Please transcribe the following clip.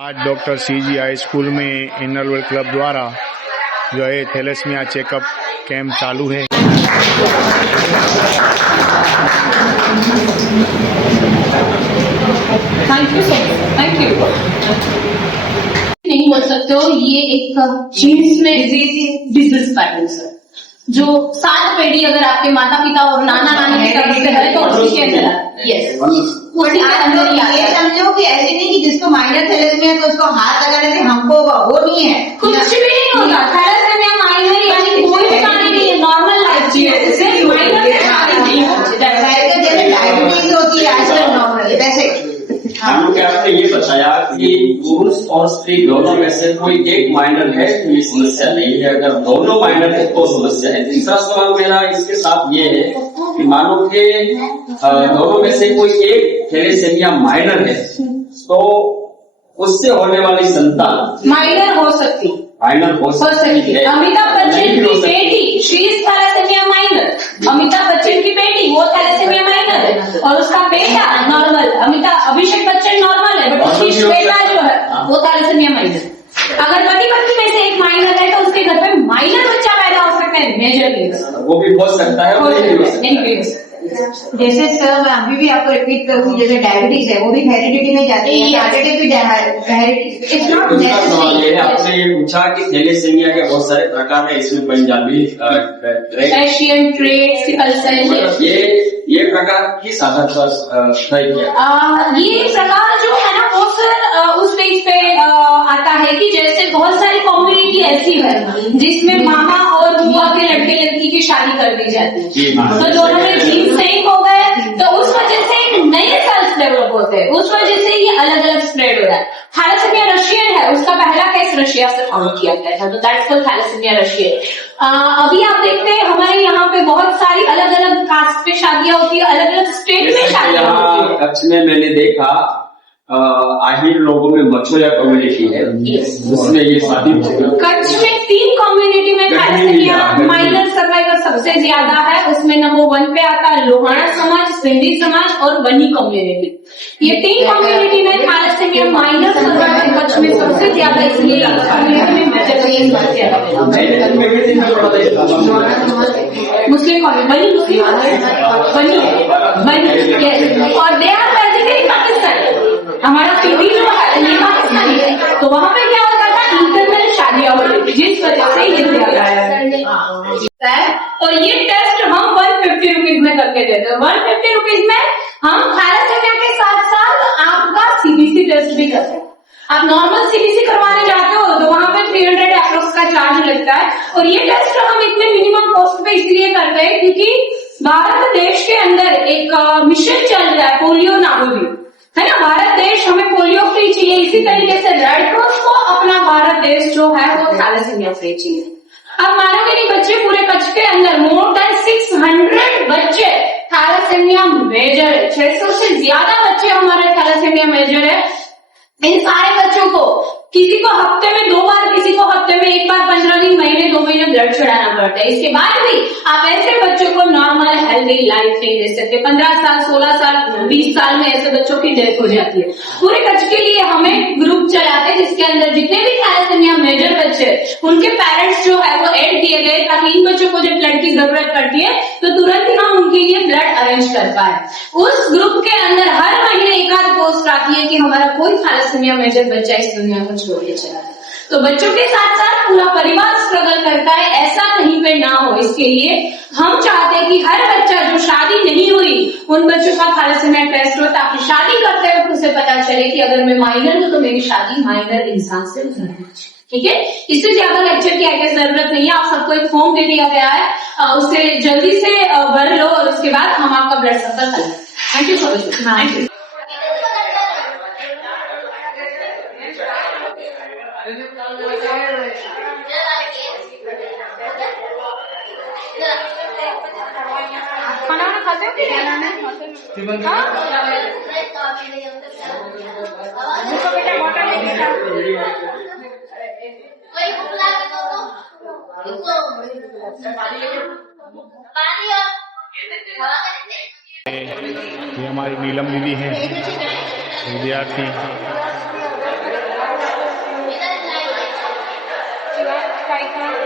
आज doctor CG high school में इनरवेल club द्वारा जो है थैलेसीमिया चेकअप कैंप चालू है। Thank you sir, thank you. नहीं बोल सकते हो, ये एक जीन्स में डिजीज पैटर्न सर, जो 7 पीढ़ी अगर आपके माता पिता और नाना नानी की तरफ से है तो उसी के अंदर यस ये समझो कि ऐसे नहीं कि जिसको माइनर थैलेसीमिया तो उसको हाथ लगाने से हमको होगा, वो नहीं है, कुछ भी नहीं होगा। थैलेसीमिया माइनर यानी कोई बीमारी नहीं है, नॉर्मल लाइफ चाहिए, सिर्फ माइनर नहीं होती है। जैसे डायबिटीज होती है आजकल नॉर्मल, वैसे हम लोग आपने ये बताया कि पुरुष और स्त्री दोनों में से कोई एक माइनर है तो ये समस्या नहीं है, अगर दोनों माइनर है तो समस्या है। तीसरा सवाल मेरा इसके साथ ये है कि मानो कि दोनों में से कोई एक थैलेसीमिया माइनर है तो उससे होने वाली संतान माइनर हो सकती है। अमिताभ बच्चन की बेटी she is thalassemia minor, Amitabh Bachchan की बेटी वो थैलेसीमिया माइनर है और उसका बेटा नॉर्मल, अभिषेक बच्चन नॉर्मल है बट उसकी बेटा जो है वो थैलेसीमिया माइनर। अगर पति पत्नी में से एक माइनर है तो उसके घर में माइनर बच्चा पैदा हो सकता है, मेजर वो भी हो सकता है, नहीं भी हो सकता है। जैसे सर मैं अभी भी आपको रिपीट करूँ, जैसे डायबिटीज है वो भी हेरिडिटी में जाती है, हार्ट अटैक भी इट्स नॉट नेसेसरी। आपने ये पूछा कि थैलेसीमिया के बहुत सारे प्रकार है, इसमें Punjabi Asian trait, sickle cell, ये प्रकार किस आधार पर है क्या? ये प्रकार जो है ना वो सर उस बेस पे आता है कि जैसे बहुत सारी कम्युनिटी ऐसी है जिसमें मामा और बुआ के लड़के लड़की की शादी कर दी जाती है, तो दोनों में जीन्स सेम हो गए तो उस वजह से एक नए सेल्स डेवलप होते हैं, उस वजह से ये अलग अलग स्प्रेड हो रहा है। थैलेसीमिया रशियन है, उसका पहला केस रशिया से फाउंड किया गया था, तो दैट्स कॉल्ड थैलेसीमिया रशियन। अभी आप देखते हैं हमारे यहाँ पे बहुत सारी अलग अलग कास्ट पे शादियां होती है, अलग अलग स्टेट में शादियां होती है। कच्छ में मैंने देखा आहिर लोगों में मछुआरा कम्युनिटी है, उसमें ये शादी कच्छ में 3 कम्युनिटी में थैलेसीमिया माइनर सर्वाइवर सबसे ज्यादा है। उसमें नंबर 1 पे आता है लोहाना समाज, सिंधी समाज और बनी कम्युनिटी। ये 3 कम्युनिटी में थैलेसीमिया माइनर सर्वाइवर कच्छ में सबसे ज्यादा, इसलिए कम्युनिटी में मुस्लिम बनी और दे आर बेसिकली पाकिस्तान। हमारा सिटी जो है ये पाकिस्तानी है, तो वहाँ पे क्या होता था, इंटरनल शादियां होती थी जिस वजह से ये ज्यादा है। और ये टेस्ट हम 150 रुपीज में करके देते हैं। 150 रुपीज में हम थैलेसीमिया के साथ साथ आपका सीबीसी टेस्ट भी करते हैं। आप नॉर्मल सीबीसी करवाने जाते हो तो वहाँ पे 300 अप्रोक्स का चार्ज लगता है, और ये टेस्ट हम इतने मिनिमम कॉस्ट पे इसलिए करते हैं क्योंकि भारत देश के अंदर एक मिशन चल रहा है पोलियो नाबूदी, है ना। भारत देश हमें पोलियो फ्री चाहिए, इसी तरीके से रेड क्रॉस को अपना भारत देश जो है वो थैलेसीमिया फ्री चाहिए। अब मानोगे नहीं, बच्चे पूरे कच्छ के अंदर मोर देन 600 बच्चे थैलेसीमिया मेजर है, 600 से ज्यादा बच्चे हमारे थैलेसीमिया मेजर है। इन सारे बच्चों को किसी को हफ्ते में 2 बार, किसी को हफ्ते में 1 बार 15 दिन, महीने 2 महीने ब्लड चढ़ाना पड़ता है। इसके बाद भी आप ऐसे बच्चों को नॉर्मल हेल्दी लाइफ नहीं दे सकते। 15 साल 16 साल 20 साल में ऐसे बच्चों की डेथ हो जाती है। पूरे कच्छ के लिए हमें ग्रुप चलाते हैं जिसके अंदर जितने भी थैलेसीमिया मेजर बच्चे उनके पेरेंट्स जो है वो ऐड किए गए, ताकि इन बच्चों को जब ब्लड की जरूरत पड़ती है तो तुरंत ही हम उनके लिए ब्लड अरेंज कर पाए। उस ग्रुप के अंदर हर महीने 1 पोस्ट आती है कि हमारा कोई थैलेसीमिया मेजर बच्चा इस दुनिया को छोड़ के चला है। तो बच्चों के साथ साथ पूरा परिवार स्ट्रगल करता है, ऐसा कहीं पे ना हो, इसके लिए हम चाहते हैं कि हर बच्चा जो शादी नहीं हुई उन बच्चों का थैलेसीमिया टेस्ट हो, ताकि शादी करते वक्त उसे पता चले कि अगर मैं माइनर हूं तो मेरी शादी माइनर इंसान से होनी चाहिए। ठीक है, इससे ज्यादा लेक्चर की आगे जरूरत नहीं है। आप सबको एक फॉर्म दे दिया गया है, उसे जल्दी से भर लो और उसके बाद हम आपका ब्लड सफर करें। Thank you so much. Thank you. खाना खाते हो? ये हमारी नीलम दीदी हैं, विद्यार्थी। ट्राई कर